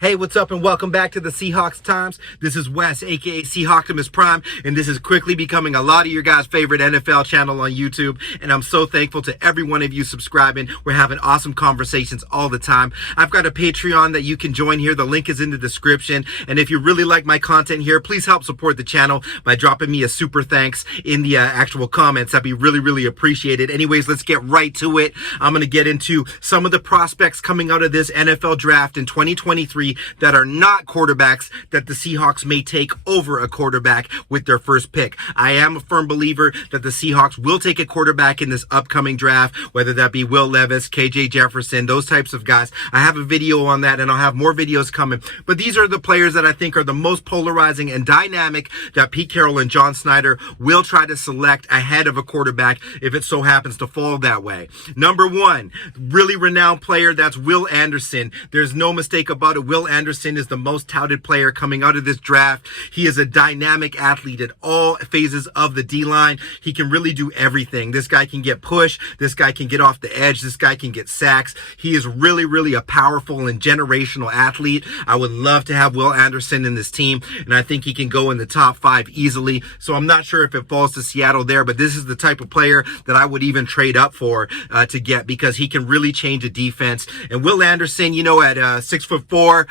Hey, what's up and welcome back to the Seahawks Times. This is Wes, aka Seahawks Prime, and this is quickly becoming a lot of your guys' favorite NFL channel on YouTube, and I'm so thankful to every one of you subscribing. We're having awesome conversations all the time. I've got a Patreon that you can join here. The link is in the description, and if you really like my content here, please help support the channel by dropping me a super thanks in the actual comments. That'd be really appreciated. Anyways, let's get right to it. I'm going to get into some of the prospects coming out of this NFL draft in 2023 that are not quarterbacks that the Seahawks may take over a quarterback with their first pick. I am a firm believer that the Seahawks will take a quarterback in this upcoming draft, whether that be Will Levis, KJ Jefferson, those types of guys. I have a video on that and I'll have more videos coming. But these are the players that I think are the most polarizing and dynamic that Pete Carroll and John Schneider will try to select ahead of a quarterback if it so happens to fall that way. Number one, really renowned player, that's Will Anderson. There's no mistake about it. Will Anderson is the most touted player coming out of this draft. He is a dynamic athlete at all phases of the D-line. He can really do everything. This guy can get push. This guy can get off the edge. This guy can get sacks. He is really a powerful and generational athlete. I would love to have Will Anderson in this team, and I think he can go in the top 5 easily. So I'm not sure if it falls to Seattle there, but this is the type of player that I would even trade up for to get, because he can really change a defense. And Will Anderson, you know, at 6'4",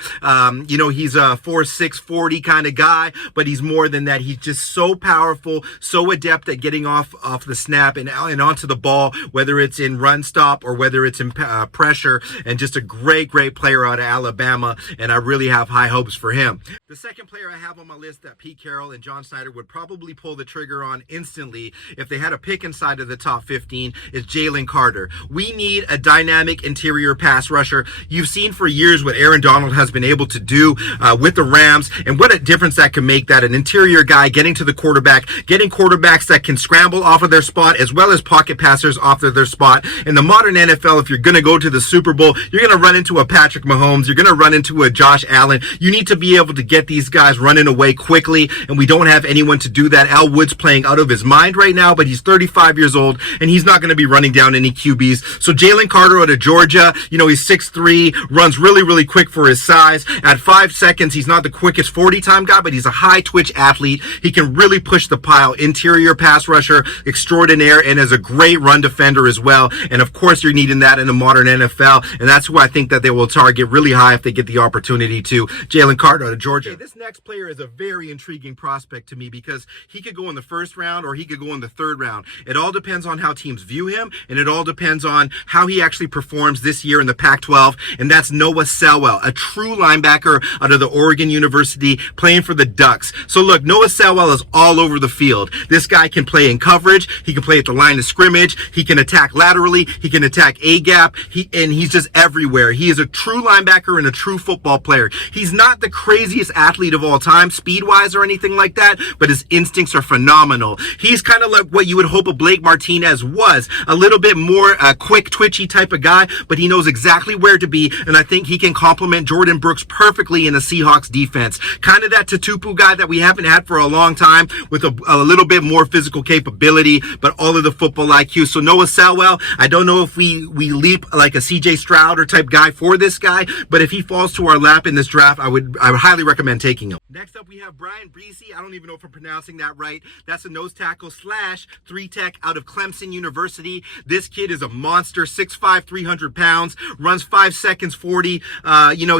he's a 4'6", 40 kind of guy, but he's more than that. He's just so powerful, so adept at getting off the snap and onto the ball, whether it's in run stop or whether it's in pressure, and just a great player out of Alabama, and I really have high hopes for him. The second player I have on my list that Pete Carroll and John Schneider would probably pull the trigger on instantly if they had a pick inside of the top 15 is Jalen Carter. We need a dynamic interior pass rusher. You've seen for years what Aaron Donald has been able to do with the Rams, and what a difference that can make, that an interior guy getting to the quarterback, getting quarterbacks that can scramble off of their spot as well as pocket passers off of their spot. In the modern NFL, if you're going to go to the Super Bowl, you're going to run into a Patrick Mahomes, you're going to run into a Josh Allen. You need to be able to get these guys running away quickly, and we don't have anyone to do that. Al Wood's playing out of his mind right now, but he's 35 years old, and he's not going to be running down any QBs. So Jalen Carter out of Georgia, he's 6'3", runs really quick for his size. At 5 seconds, he's not the quickest 40-time guy, but he's a high twitch athlete. He can really push the pile. Interior pass rusher extraordinaire, and is a great run defender as well. And of course, you're needing that in the modern NFL, and that's who I think that they will target really high if they get the opportunity to. Jalen Carter out of Georgia. Okay, this next player is a very intriguing prospect to me, because he could go in the first round or he could go in the third round. It all depends on how teams view him, and it all depends on how he actually performs this year in the Pac-12, and that's Noah Salwell, a true linebacker out of the Oregon University, playing for the Ducks. So look, Noah Salwell is all over the field. This guy can play in coverage. He can play at the line of scrimmage. He can attack laterally. He can attack A-gap. He's just everywhere. He is a true linebacker and a true football player. He's not the craziest athlete of all time, speed-wise or anything like that, but his instincts are phenomenal. He's kind of like what you would hope a Blake Martinez was, a little bit more quick, twitchy type of guy, but he knows exactly where to be, and I think he can complement Jordan Brooks perfectly in the Seahawks defense. Kind of that Tutupu guy that we haven't had for a long time, with a little bit more physical capability, but all of the football IQ. So Noah Salwell, I don't know if we leap like a CJ Stroud or type guy for this guy, but if he falls to our lap in this draft, I would highly recommend taking him. Next up, we have Breezy. I don't even know if I'm pronouncing that right. That's a nose tackle / 3-tech out of Clemson University. This kid is a monster, 6'5", 300 pounds, runs 5 seconds 40.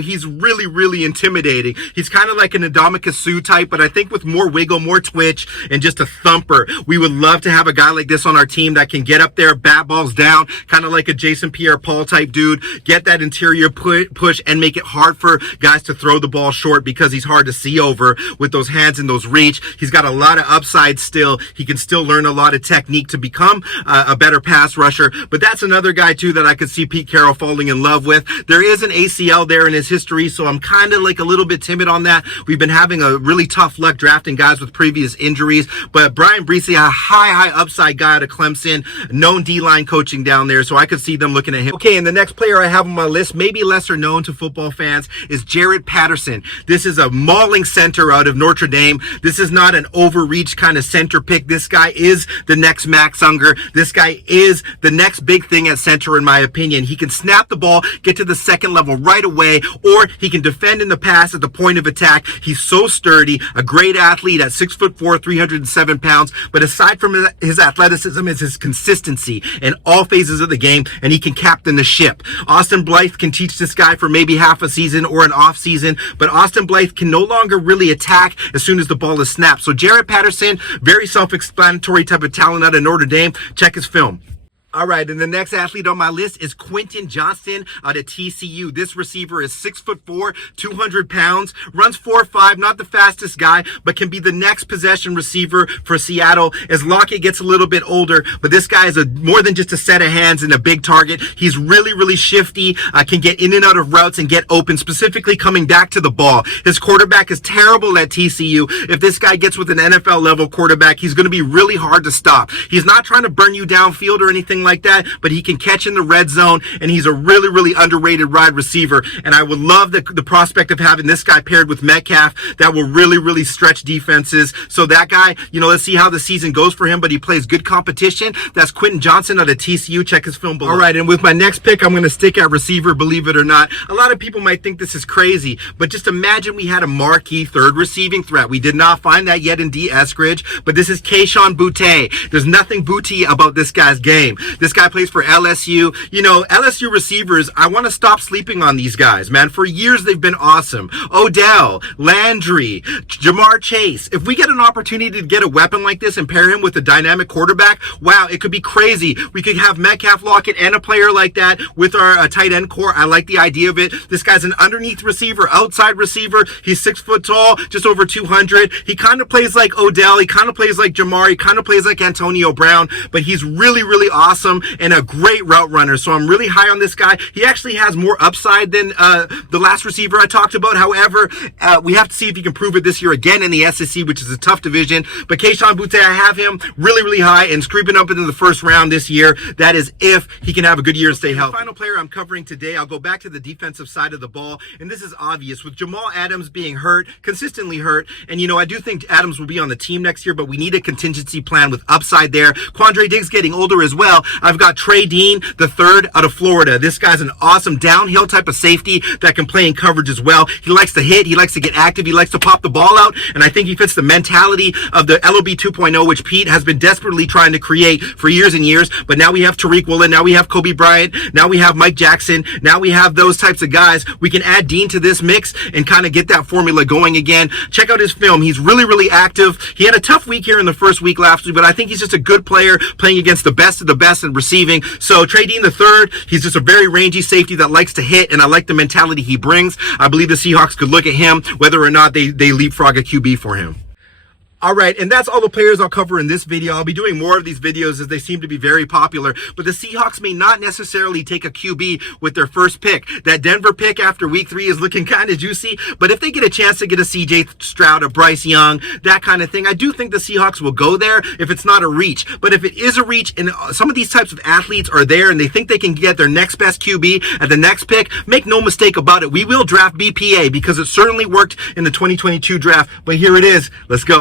He's really intimidating. He's kind of like an Ndamukong Suh type, but I think with more wiggle, more twitch, and just a thumper. We would love to have a guy like this on our team that can get up there, bat balls down, kind of like a Jason Pierre-Paul type dude, get that interior push, and make it hard for guys to throw the ball short, because he's hard to see over with those hands and those reach. He's got a lot of upside still. He can still learn a lot of technique to become a better pass rusher, but that's another guy too that I could see Pete Carroll falling in love with. There is an ACL there in his history, so I'm kind of like a little bit timid on that. We've been having a really tough luck drafting guys with previous injuries, but Breezy, a high upside guy out of Clemson, known D-line coaching down there, so I could see them looking at him. Okay, and the next player I have on my list, maybe lesser known to football fans, is Patterson. This is a mauling center out of Notre Dame. This is not an overreach kind of center pick. This guy is the next Max Unger. This guy is the next big thing at center, in my opinion. He can snap the ball, get to the second level right away, or 6'4", he can defend in the pass at the point of attack. He's so sturdy, a great athlete at 6'4", 307 pounds. But aside from his athleticism is his consistency in all phases of the game, and he can captain the ship. Austin Blythe can teach this guy for maybe half a season or an off season, but Austin Blythe can no longer really attack as soon as the ball is snapped. So Jared Patterson, very self-explanatory type of talent out of Notre Dame. Check his film. All right, and the next athlete on my list is Quentin Johnson out of TCU. This receiver is 6'4", 200 pounds, runs 4.5, not the fastest guy, but can be the next possession receiver for Seattle as Lockett gets a little bit older. But this guy is more than just a set of hands and a big target. He's really, really shifty, can get in and out of routes and get open, specifically coming back to the ball. His quarterback is terrible at TCU. If this guy gets with an NFL level quarterback, he's going to be really hard to stop. He's not trying to burn you downfield or anything like that, but he can catch in the red zone, and he's a really, really underrated wide receiver. And I would love the prospect of having this guy paired with Metcalf. That will really, really stretch defenses. So that guy, let's see how the season goes for him, but he plays good competition. That's Quentin Johnson out of TCU. Check his film below. All right, and with my next pick, I'm going to stick at receiver, believe it or not. A lot of people might think this is crazy, but just imagine we had a marquee third receiving threat. We did not find that yet in D. Eskridge, but this is Keshawn Booty. There's nothing booty about this guy's game. This guy plays for LSU. LSU receivers, I want to stop sleeping on these guys, man. For years, they've been awesome. Odell, Landry, Jamar Chase. If we get an opportunity to get a weapon like this and pair him with a dynamic quarterback, wow, it could be crazy. We could have Metcalf, Lockett, and a player like that with our tight end core. I like the idea of it. This guy's an underneath receiver, outside receiver. He's 6 foot tall, just over 200. He kind of plays like Odell. He kind of plays like Jamar. He kind of plays like Antonio Brown, but he's really, really awesome and a great route runner. So I'm really high on this guy. He actually has more upside than the last receiver I talked about. However, we have to see if he can prove it this year again in the SEC, which is a tough division. But Keshawn Booty, I have him really, really high and creeping up into the first round this year. That is if he can have a good year and stay healthy. The final player I'm covering today, I'll go back to the defensive side of the ball, and this is obvious. With Jamal Adams being hurt, consistently hurt, and I do think Adams will be on the team next year, but we need a contingency plan with upside there. Quandre Diggs getting older as well. I've got Trey Dean, the third out of Florida. This guy's an awesome downhill type of safety that can play in coverage as well. He likes to hit. He likes to get active. He likes to pop the ball out, and I think he fits the mentality of the LOB 2.0, which Pete has been desperately trying to create for years and years. But now we have Tariq Woolen. Now we have Kobe Bryant. Now we have Mike Jackson. Now we have those types of guys. We can add Dean to this mix and kind of get that formula going again. Check out his film. He's really, really active. He had a tough week here in the first week last week, but I think he's just a good player playing against the best of the best and receiving. So Trey Dean the third, he's just a very rangy safety that likes to hit, and I like the mentality he brings. I believe the Seahawks could look at him, whether or not they leapfrog a QB for him. All right, and that's all the players I'll cover in this video. I'll be doing more of these videos as they seem to be very popular, but the Seahawks may not necessarily take a QB with their first pick. That Denver pick after week 3 is looking kind of juicy, but if they get a chance to get a CJ Stroud, a Bryce Young, that kind of thing, I do think the Seahawks will go there if it's not a reach. But if it is a reach and some of these types of athletes are there and they think they can get their next best QB at the next pick, make no mistake about it, we will draft BPA because it certainly worked in the 2022 draft. But here it is. Let's go.